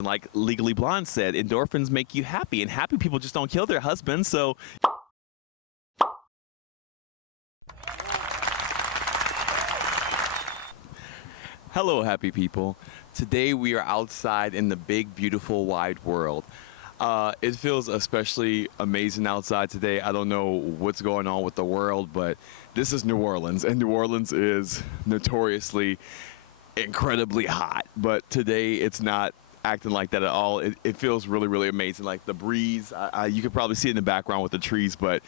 Like Legally Blonde said, endorphins make you happy, and happy people just don't kill their husbands. So hello, happy people. Today we are outside in the big, beautiful, wide world. It feels especially amazing outside today. I don't know what's going on with the world, but this is New Orleans, and New Orleans is notoriously incredibly hot. But today it's not acting like that at all. It feels really, really amazing. Like the breeze, you could probably see it in the background with the trees, but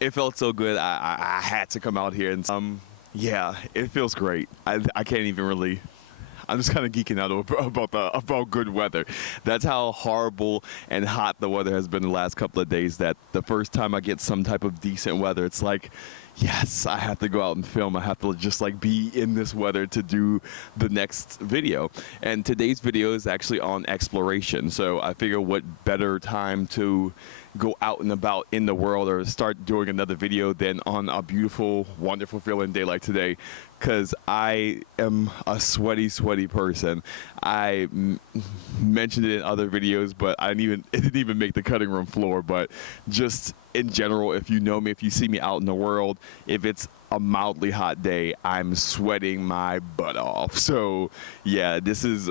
it felt so good. I had to come out here, and yeah, it feels great. I can't even really. I'm just kind of geeking out about good weather. That's how horrible and hot the weather has been the last couple of days, that the first time I get some type of decent weather, it's like, yes, I have to go out and film. I have to just like be in this weather to do the next video. And today's video is actually on exploration. So I figure what better time to go out and about in the world or start doing another video than on a beautiful, wonderful feeling day like today, because I am a sweaty person. I mentioned it in other videos, but it didn't even make the cutting room floor. But just in general, if you know me, if you see me out in the world, if it's a mildly hot day, I'm sweating my butt off. So yeah, this is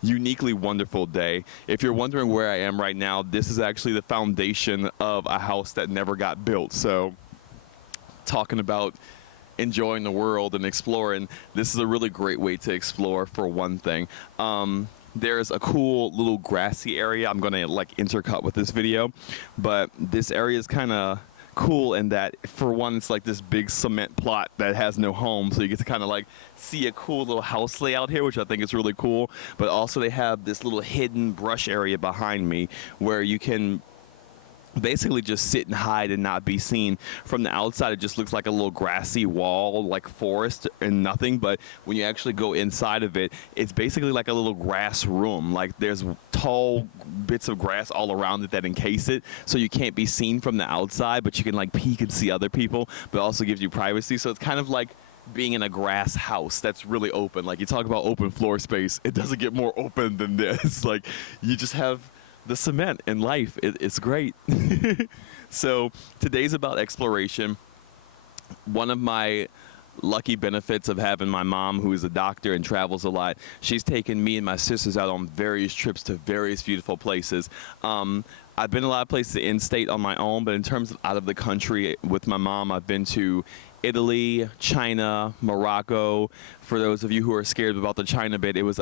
uniquely wonderful day. If you're wondering where I am right now, this is actually the foundation of a house that never got built. So talking about enjoying the world and exploring, this is a really great way to explore, for one thing. There's a cool little grassy area I'm gonna like intercut with this video, but this area is kind of cool in that, for one, it's like this big cement plot that has no home, so you get to kind of like see a cool little house layout here, which I think is really cool. But also they have this little hidden brush area behind me where you can basically just sit and hide and not be seen. From the outside, it just looks like a little grassy wall, like forest and nothing. But when you actually go inside of it, it's basically like a little grass room. Like there's tall bits of grass all around it that encase it, so you can't be seen from the outside, but you can like peek and see other people, but also gives you privacy. So it's kind of like being in a grass house that's really open. Like you talk about open floor space, it doesn't get more open than this. Like you just have the cement in life. It's great. So today's about exploration. One of my lucky benefits of having my mom, who is a doctor and travels a lot, she's taken me and my sisters out on various trips to various beautiful places. I've been a lot of places in state on my own, but in terms of out of the country with my mom, I've been to Italy, China, Morocco. For those of you who are scared about the China bit, it was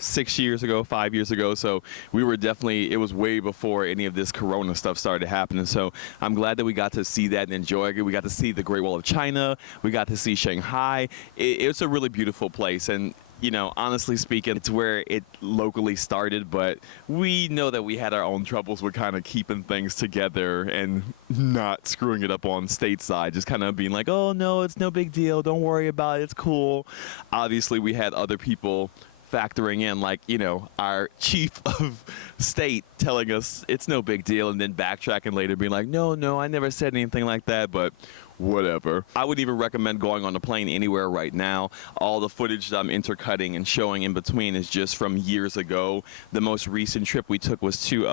6 years ago, 5 years ago. So we were definitely, it was way before any of this Corona stuff started happening. So I'm glad that we got to see that and enjoy it. We got to see the Great Wall of China. We got to see Shanghai. It's a really beautiful place. And you know, honestly speaking, it's where it locally started, but we know that we had our own troubles with kind of keeping things together and not screwing it up on stateside, just kind of being like, oh no, it's no big deal, don't worry about it, it's cool. Obviously, we had other people factoring in, like, you know, our chief of state telling us it's no big deal, and then backtracking later being like, no, I never said anything like that, but whatever. I would even recommend going on a plane anywhere right now. All the footage that I'm intercutting and showing in between is just from years ago. The most recent trip we took was to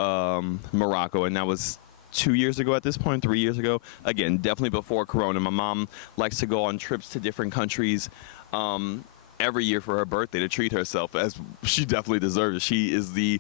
Morocco, and that was 2 years ago at this point, 3 years ago. Again, definitely before Corona. My mom likes to go on trips to different countries every year for her birthday to treat herself, as she definitely deserves it. She is the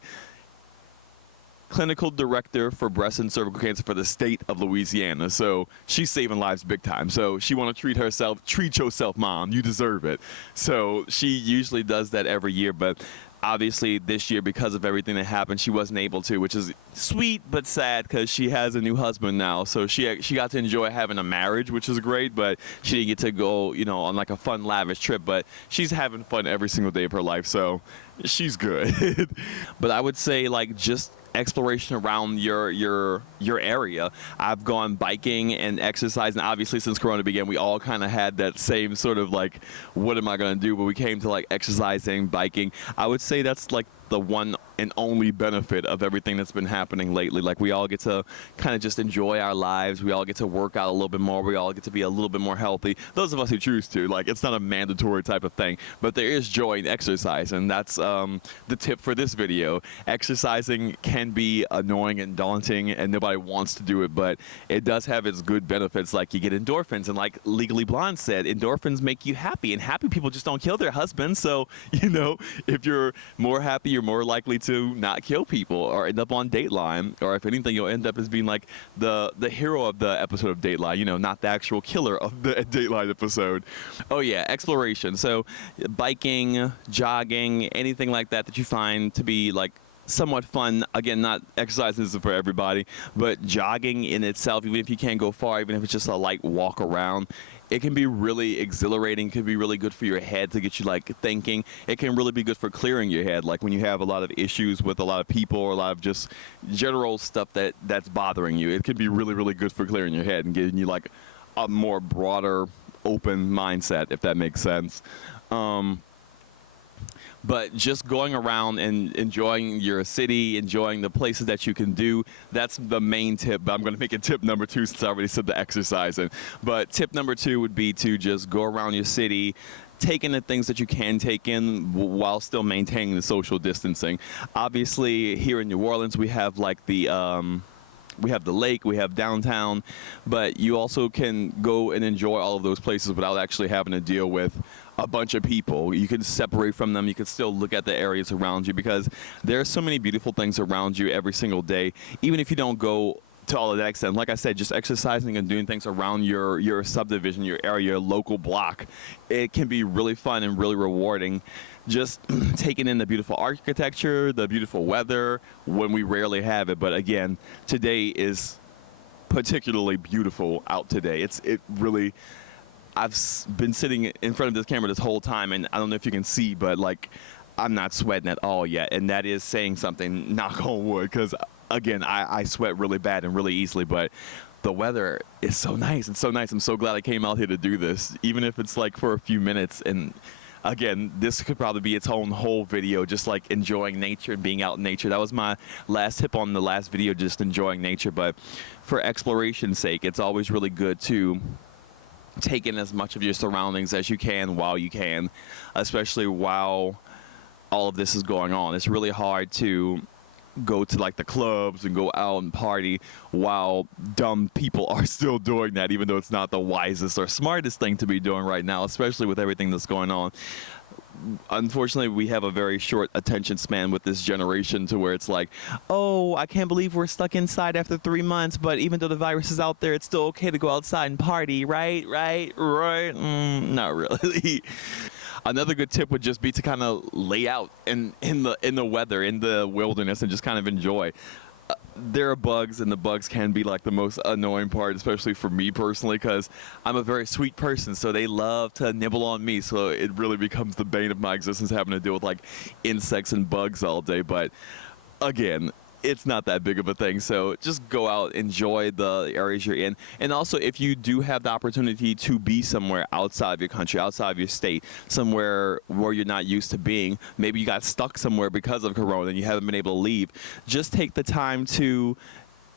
clinical director for breast and cervical cancer for the state of Louisiana. So she's saving lives big time. So she want to treat herself. Treat yourself, mom. You deserve it. So she usually does that every year. But obviously this year, because of everything that happened, she wasn't able to, which is sweet but sad because she has a new husband now. So she got to enjoy having a marriage, which is great, but she didn't get to go, you know, on like a fun, lavish trip. But she's having fun every single day of her life. So she's good. But I would say, like, just exploration around your area. I've gone biking and exercising. Obviously, since Corona began, we all kind of had that same sort of like, what am I going to do? But we came to like exercising, biking. I would say that's like the one and only benefit of everything that's been happening lately. Like, we all get to kind of just enjoy our lives. We all get to work out a little bit more. We all get to be a little bit more healthy. Those of us who choose to, like, it's not a mandatory type of thing, but there is joy in exercise, and that's the tip for this video. Exercising can be annoying and daunting, and nobody wants to do it, but it does have its good benefits. Like, you get endorphins, and like Legally Blonde said, endorphins make you happy, and happy people just don't kill their husbands. So, you know, if you're more happy, you're more likely to not kill people or end up on Dateline, or if anything, you'll end up as being like the hero of the episode of Dateline, you know, not the actual killer of the Dateline episode. Oh yeah, exploration. So biking, jogging, anything like that that you find to be like somewhat fun. Again, not exercise isn't for everybody, but jogging in itself, even if you can't go far, even if it's just a light walk around, it can be really exhilarating. It can be really good for your head to get you like thinking. It can really be good for clearing your head, like when you have a lot of issues with a lot of people or a lot of just general stuff that's bothering you. It can be really, really good for clearing your head and getting you like a more broader, open mindset, if that makes sense. But just going around and enjoying your city, enjoying the places that you can do, that's the main tip. But I'm going to make it tip number 2 since I already said the exercising. But tip number 2 would be to just go around your city, take in the things that you can take in while still maintaining the social distancing. Obviously, here in New Orleans, we have like we have the lake, we have downtown, but you also can go and enjoy all of those places without actually having to deal with a bunch of people. You can separate from them. You can still look at the areas around you, because there are so many beautiful things around you every single day, even if you don't go to all of that extent. Like I said, just exercising and doing things around your subdivision, your area, your local block, it can be really fun and really rewarding. Just taking in the beautiful architecture, the beautiful weather, when we rarely have it. But again, today is particularly beautiful out today. It really, I've been sitting in front of this camera this whole time, and I don't know if you can see, but like, I'm not sweating at all yet, and that is saying something, knock on wood, because again, I sweat really bad and really easily, but the weather is so nice. It's so nice. I'm so glad I came out here to do this, even if it's like for a few minutes. And again, this could probably be its own whole video, just like enjoying nature and being out in nature. That was my last tip on the last video, just enjoying nature. But for exploration's sake, it's always really good to take in as much of your surroundings as you can while you can, especially while all of this is going on. It's really hard to go to like the clubs and go out and party while dumb people are still doing that, even though it's not the wisest or smartest thing to be doing right now, especially with everything that's going on. Unfortunately, we have a very short attention span with this generation, to where it's like, oh, I can't believe we're stuck inside after 3 months, but even though the virus is out there, it's still okay to go outside and party, right? Not really. Another good tip would just be to kind of lay out in the weather, in the wilderness, and just kind of enjoy. There are bugs, and the bugs can be like the most annoying part, especially for me personally, because I'm a very sweet person, so they love to nibble on me. So it really becomes the bane of my existence, having to deal with like insects and bugs all day. But again, it's not that big of a thing. So just go out, enjoy the areas you're in. And also, if you do have the opportunity to be somewhere outside of your country, outside of your state, somewhere where you're not used to being, maybe you got stuck somewhere because of Corona and you haven't been able to leave, just take the time to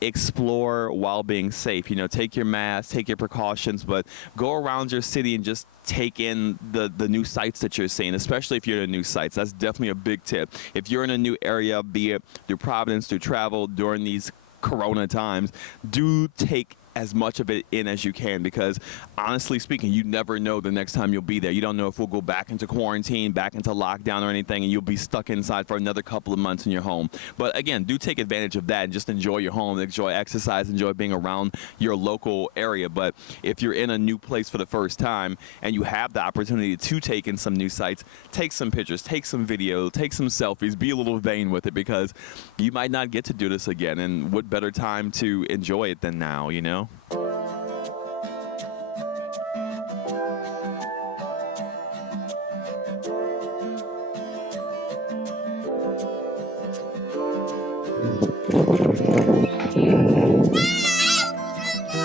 explore while being safe. You know, take your mask, take your precautions, but go around your city and just take in the new sites that you're seeing, especially if you're in new sites. That's definitely a big tip. If you're in a new area, be it through Providence, through travel, during these Corona times, do take as much of it in as you can, because honestly speaking, you never know the next time you'll be there. You don't know if we'll go back into quarantine, back into lockdown or anything, and you'll be stuck inside for another couple of months in your home. But again, do take advantage of that and just enjoy your home, enjoy exercise, enjoy being around your local area. But if you're in a new place for the first time and you have the opportunity to take in some new sites, take some pictures, take some video, take some selfies, be a little vain with it, because you might not get to do this again. And what better time to enjoy it than now, you know?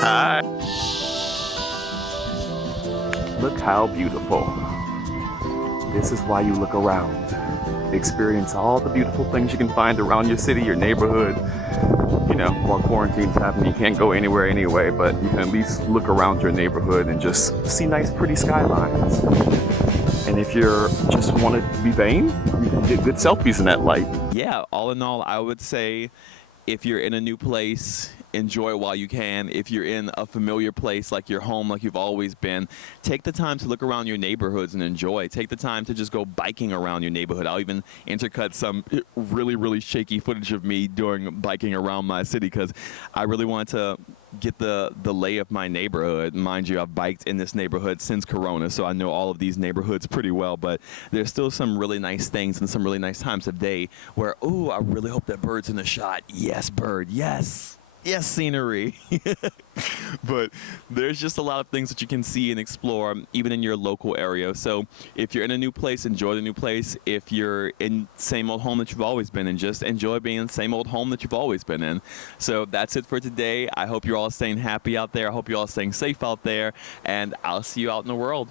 Hi. Look how beautiful. This is why you look around. experience all the beautiful things you can find around your city, your neighborhood. You know, while quarantine's happening, you can't go anywhere anyway, but you can at least look around your neighborhood and just see nice, pretty skylines. And if you're just want to be vain, you can get good selfies in that light. Yeah, all in all, I would say if you're in a new place, enjoy it while you can. If you're in a familiar place like your home, like you've always been, take the time to look around your neighborhoods and enjoy. Take the time to just go biking around your neighborhood. I'll even intercut some really, really shaky footage of me doing biking around my city because I really want to get the lay of my neighborhood. Mind you, I've biked in this neighborhood since Corona, so I know all of these neighborhoods pretty well, but there's still some really nice things and some really nice times of day where, oh, I really hope that bird's in the shot. Yes, bird, yes. Yes, scenery. But there's just a lot of things that you can see and explore, even in your local area. So if you're in a new place, enjoy the new place. If you're in the same old home that you've always been in, just enjoy being in the same old home that you've always been in. So that's it for today. I hope you're all staying happy out there. I hope you're all staying safe out there. And I'll see you out in the world.